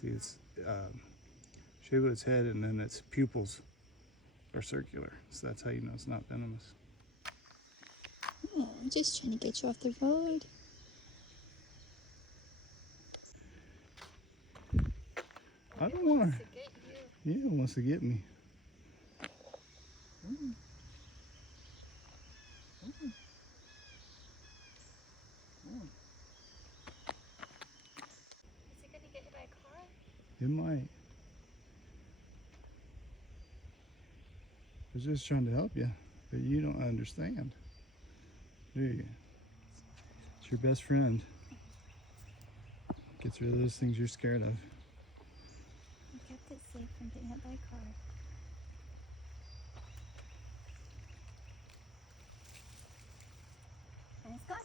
See, it's shape of its head, and then its pupils are circular. So that's how you know it's not venomous. Oh, I'm just trying to get you off the road. I don't want to. Yeah, it wants to get me. Is it going to get hit by a car? It might. I was just trying to help you, but you don't understand. There you go. It's your best friend. Gets rid of those things you're scared of. I kept it safe from getting hit by a car. And it's gone.